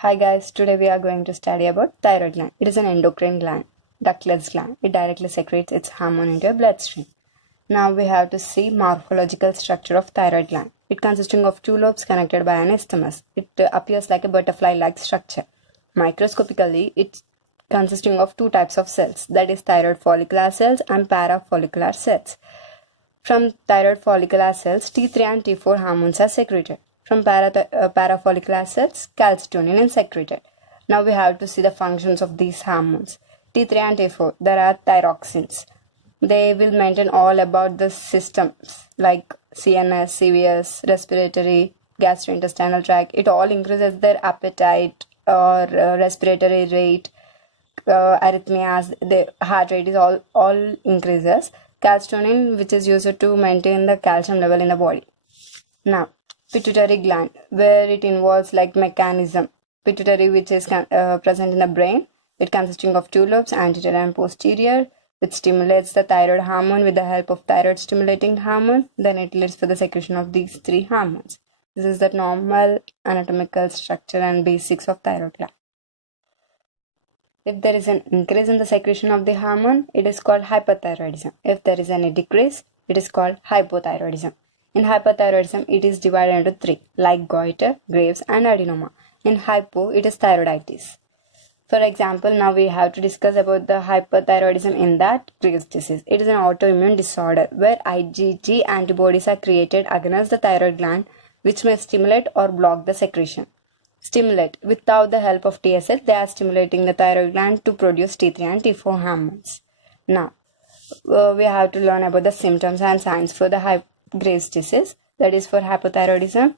Hi guys, today we are going to study about thyroid gland. It is an endocrine gland, ductless gland. It directly secretes its hormone into your bloodstream. Now we have to see morphological structure of thyroid gland. It consisting of two lobes connected by an isthmus. It appears like a butterfly-like structure. Microscopically, it's consisting of two types of cells, that is thyroid follicular cells and parafollicular cells. From thyroid follicular cells, T3 and T4 hormones are secreted. From parafollicular cells, calcitonin is secreted. Now we have to see the functions of these hormones. T3 and T4, there are thyroxines. They will maintain all about the systems like CNS, CVS, respiratory, gastrointestinal tract. It all increases their appetite or respiratory rate, arrhythmias, the heart rate is all increases. Calcitonin, which is used to maintain the calcium level in the body. Now, pituitary gland, where it involves like mechanism. Pituitary, which is present in the brain, it consisting of two lobes, anterior and posterior. It stimulates the thyroid hormone with the help of thyroid stimulating hormone. Then it leads for the secretion of these three hormones. This is the normal anatomical structure and basics of thyroid gland. If there is an increase in the secretion of the hormone, it is called hyperthyroidism. If there is any decrease, it is called hypothyroidism. In hyperthyroidism, it is divided into three, like goiter, Graves, and adenoma. In hypo, it is thyroiditis. For example, now we have to discuss about the hyperthyroidism in that Graves' disease. It is an autoimmune disorder where IgG antibodies are created against the thyroid gland, which may stimulate or block the secretion. Stimulate. Without the help of TSH, they are stimulating the thyroid gland to produce T3 and T4 hormones. Now, we have to learn about the symptoms and signs for the Graves' disease. That is for hypothyroidism.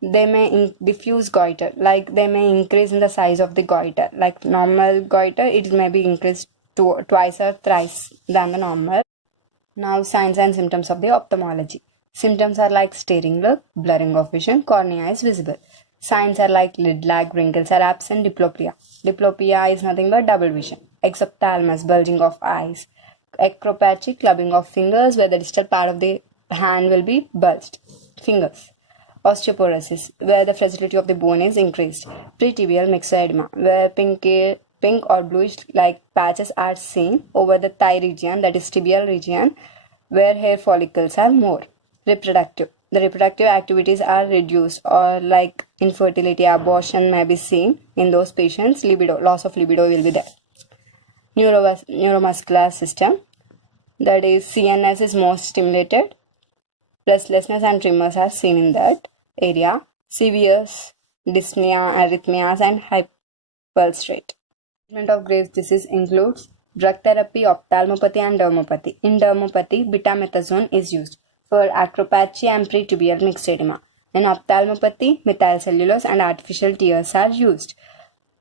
They may diffuse goiter, like they may increase in the size of the goiter. Like normal goiter, it may be increased twice or thrice than the normal. Now, signs and symptoms of the ophthalmology. Symptoms are like staring look, blurring of vision, cornea is visible. Signs are like lid lag, wrinkles are absent, diplopia. Diplopia is nothing but double vision. Exophthalmos, bulging of eyes. Acropathy, clubbing of fingers, where the distal part of the hand will be bulged. Fingers. Osteoporosis, where the fragility of the bone is increased. Pretibial myxedema, where pink or bluish like patches are seen over the thigh region, that is tibial region, where hair follicles are more. Reproductive. The reproductive activities are reduced, or like infertility, abortion may be seen in those patients. Libido, loss of libido will be there. Neuromuscular system, that is CNS is most stimulated. Restlessness and tremors are seen in that area. Severe dyspnea, arrhythmias, and pulse rate. Treatment of Graves' disease includes drug therapy, ophthalmopathy, and dermopathy. In dermopathy, betamethasone is used for acropathy and pretibial myxedema. In ophthalmopathy, methylcellulose and artificial tears are used.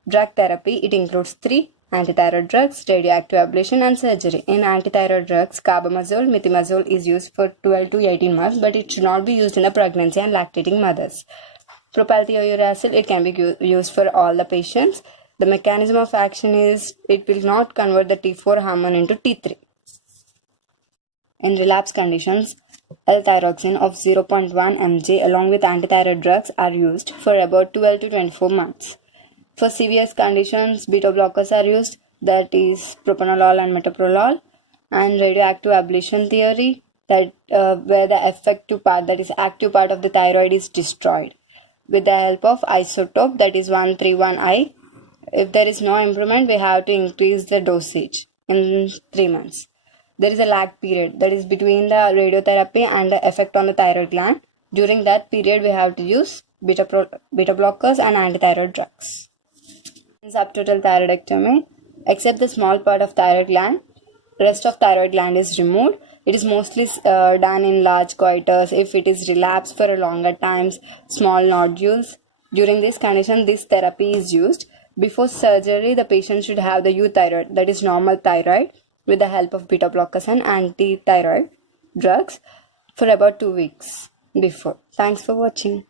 Drug therapy, it includes three antithyroid drugs, radioactive ablation, and surgery. In antithyroid drugs, carbamazole, methimazole is used for 12 to 18 months, but it should not be used in the pregnancy and lactating mothers. Propylthiouracil, it can be used for all the patients. The mechanism of action is it will not convert the T4 hormone into T3. In relapse conditions, L-thyroxine of 0.1 mg along with antithyroid drugs are used for about 12 to 24 months. For severe conditions, beta blockers are used, that is propranolol and metoprolol, and radioactive ablation theory, that where the effective part, that is active part of the thyroid is destroyed with the help of isotope, that is 131I. If there is no improvement, we have to increase the dosage in 3 months. There is a lag period, that is between the radiotherapy and the effect on the thyroid gland. During that period, we have to use beta blockers and antithyroid drugs. In subtotal thyroidectomy, except the small part of thyroid gland, rest of thyroid gland is removed. It is mostly done in large goiters. If it is relapsed for a longer times, small nodules. During this condition, this therapy is used. Before surgery, the patient should have the euthyroid, that is normal thyroid, with the help of beta blockers and antithyroid drugs for about 2 weeks before. Thanks for watching.